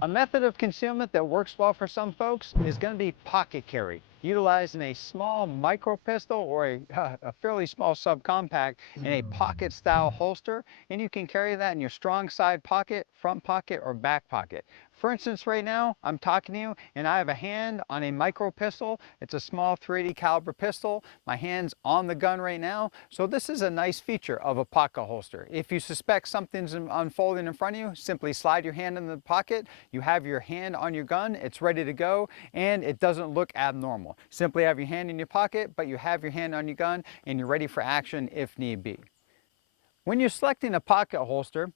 A method of concealment that works well for some folks is going to be pocket carry, utilizing a small micro pistol or a fairly small subcompact in a pocket style holster, and you can carry that in your strong side pocket, front pocket, or back pocket. For instance, right now I'm talking to you and I have a hand on a micro pistol. It's a small 380 caliber pistol. My hand's on the gun right now, so this is a nice feature of a pocket holster. If you suspect something's unfolding in front of you, simply slide your hand in the pocket. You have your hand on your gun, it's ready to go, and it doesn't look abnormal. Simply have your hand in your pocket, but you have your hand on your gun and you're ready for action if need be. When you're selecting a pocket holster,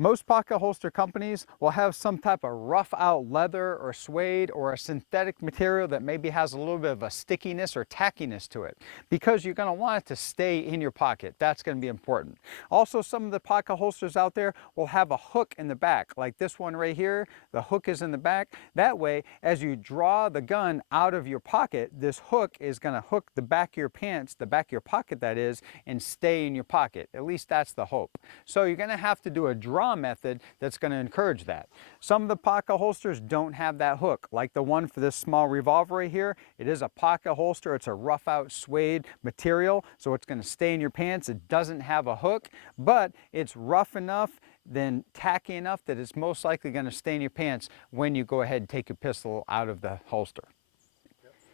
most pocket holster companies will have some type of rough out leather or suede or a synthetic material that maybe has a little bit of a stickiness or tackiness to it, because you're going to want it to stay in your pocket. That's going to be important. Also, some of the pocket holsters out there will have a hook in the back, like this one right here. The hook is in the back. That way, as you draw the gun out of your pocket, this hook is going to hook the back of your pants, the back of your pocket that is, and stay in your pocket. At least that's the hope. So you're going to have to do a draw method that's going to encourage that. Some of the pocket holsters don't have that hook, like the one for this small revolver right here. It is a pocket holster. It's a rough out suede material, so it's going to stay in your pants. It doesn't have a hook, but it's rough enough, then tacky enough that it's most likely going to stay in your pants when you go ahead and take your pistol out of the holster.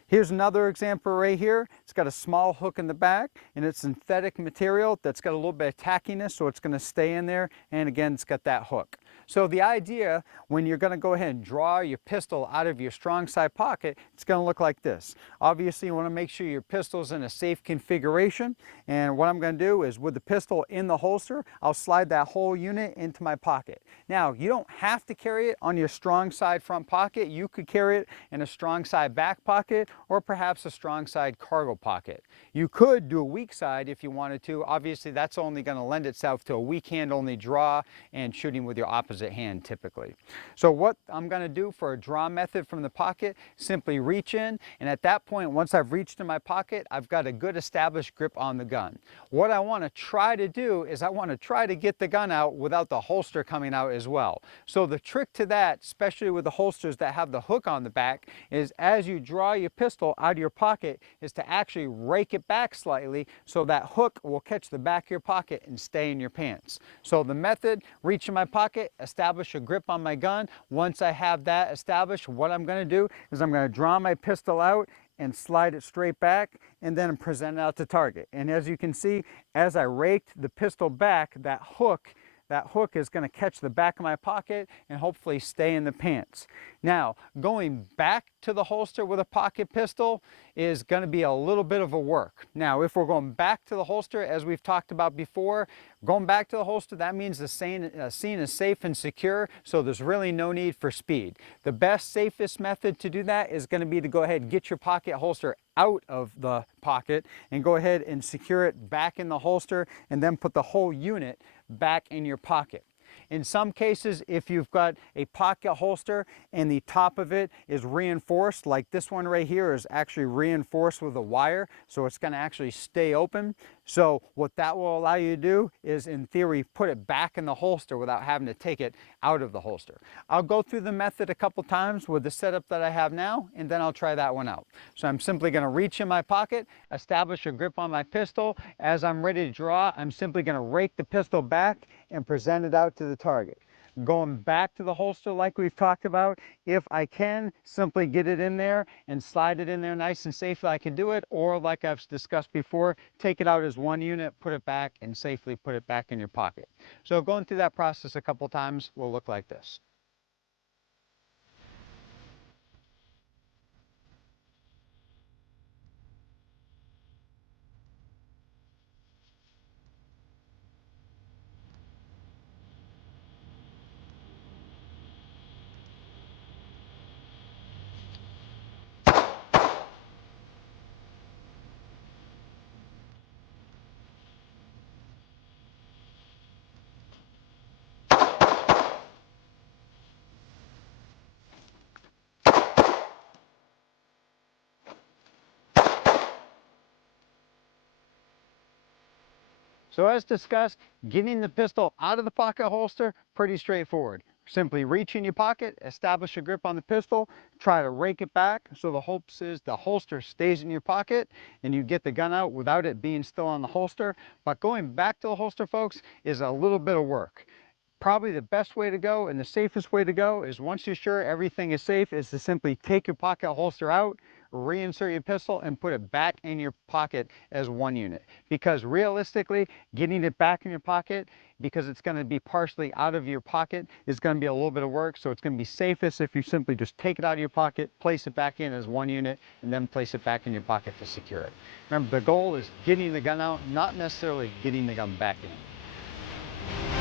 Here's another example right here. It's got a small hook in the back and it's synthetic material that's got a little bit of tackiness, so it's going to stay in there, and again it's got that hook. So the idea when you're going to go ahead and draw your pistol out of your strong side pocket, it's going to look like this. Obviously you want to make sure your pistol's in a safe configuration, and what I'm going to do is with the pistol in the holster, I'll slide that whole unit into my pocket. Now you don't have to carry it on your strong side front pocket. You could carry it in a strong side back pocket or perhaps a strong side cargo pocket. You could do a weak side if you wanted to. Obviously that's only going to lend itself to a weak hand only draw and shooting with your opposite hand typically. So what I'm going to do for a draw method from the pocket, simply reach in, and at that point, once I've reached in my pocket, I've got a good established grip on the gun. What I want to try to do is I want to try to get the gun out without the holster coming out as well. So the trick to that, especially with the holsters that have the hook on the back, is as you draw your pistol out of your pocket, is to actually rake it back slightly so that hook will catch the back of your pocket and stay in your pants. So the method, reach in my pocket, establish a grip on my gun. Once I have that established, what I'm going to do is I'm going to draw my pistol out and slide it straight back and then present it out to target. And as you can see, as I raked the pistol back, that hook is going to catch the back of my pocket and hopefully stay in the pants. Now, going back to the holster with a pocket pistol is going to be a little bit of a work. Now, if we're going back to the holster, as we've talked about before, going back to the holster, that means the scene is safe and secure, so there's really no need for speed. The best, safest method to do that is going to be to go ahead and get your pocket holster out of the pocket and go ahead and secure it back in the holster and then put the whole unit back in your pocket. In some cases, if you've got a pocket holster and the top of it is reinforced, like this one right here is actually reinforced with a wire, so it's going to actually stay open. So what that will allow you to do is, in theory, put it back in the holster without having to take it out of the holster. I'll go through the method a couple times with the setup that I have now, and then I'll try that one out. So I'm simply going to reach in my pocket, establish a grip on my pistol. As I'm ready to draw, I'm simply going to rake the pistol back and present it out to the target. Going back to the holster like we've talked about, if I can, simply get it in there and slide it in there nice and safely, I can do it, or like I've discussed before, take it out as one unit, put it back, and safely put it back in your pocket. So going through that process a couple times will look like this. So as discussed, getting the pistol out of the pocket holster, pretty straightforward. Simply reach in your pocket, establish a grip on the pistol, try to rake it back so the hopes is the holster stays in your pocket and you get the gun out without it being still on the holster. But going back to the holster, folks, is a little bit of work. Probably the best way to go and the safest way to go is, once you're sure everything is safe, is to simply take your pocket holster out, reinsert your pistol, and put it back in your pocket as one unit. Because realistically, getting it back in your pocket, because it's going to be partially out of your pocket, is going to be a little bit of work. So it's going to be safest if you simply just take it out of your pocket, place it back in as one unit, and then place it back in your pocket to secure it. Remember, the goal is getting the gun out, not necessarily getting the gun back in.